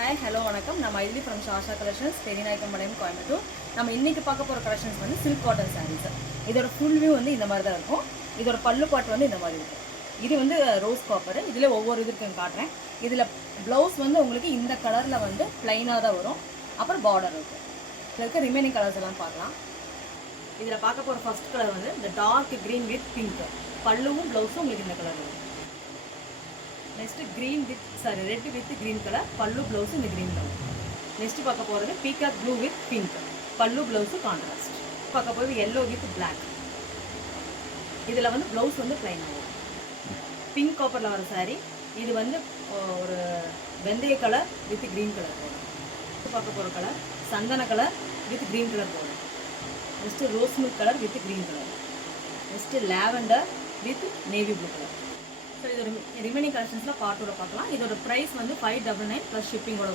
Hi, hello, வணக்கம். நான் Maithili from Shasha Collections, Periyanayakam மடையம், Coimbatore. நம்ம இன்னைக்கு பார்க்க போற கலெக்ஷன்ஸ் வந்து silk cotton sarees. இதோட ஃபுல் வியூ வந்து இந்த மாதிரி தான் இருக்கும். இதோட பல்லு பாட் வந்து இந்த மாதிரி இருக்கும். இது வந்து ரோஸ் காப்பர். இதுல ஒவ்வொரு இதுக்கும் காட்டுறேன். இதுல ப்ளவுஸ் வந்து உங்களுக்கு இந்த கலர்ல வந்து ப்ளைனா தான் வரும். அப்புறம் பார்டர் இருக்கும். இதுல இருக்க ரிமைனிங் கலர்ஸ் எல்லாம் பார்க்கலாம். இதுல பார்க்க போற ஃபர்ஸ்ட் கலர் வந்து இந்த டார்க் கிரீன் வித் பிங்க். பல்லுவும் ப்ளவுஸும் உங்களுக்கு இந்த கலர் வரும். Next green with red with green color பல்லு ப்ளவுஸ் இந்த green color. நெக்ஸ்ட் பார்க்க போகிறது பீகாக் ப்ளூ வித் பிங்க் பல்லு ப்ளவுஸ் கான்ட்ராஸ்ட். பார்க்க போகிறது yellow வித் black. இதில் வந்து ப்ளவுஸ் வந்து plain ஆகும். பிங்க் காப்பரில் வர saree இது வந்து ஒரு வெந்தய கலர் வித் green கலர் போடும். பார்க்க போகிற கலர் சந்தன கலர் வித் green கலர் போடும். Next rose milk colour with green colour. Next lavender with navy blue colour. So இதோட ரிமைனிங் கலெக்ஷன்ஸில் பார்ட்டோட பார்க்கலாம். இதோட ப்ரைஸ் வந்து 599 ப்ளஸ் ஷிப்பிங்கோட.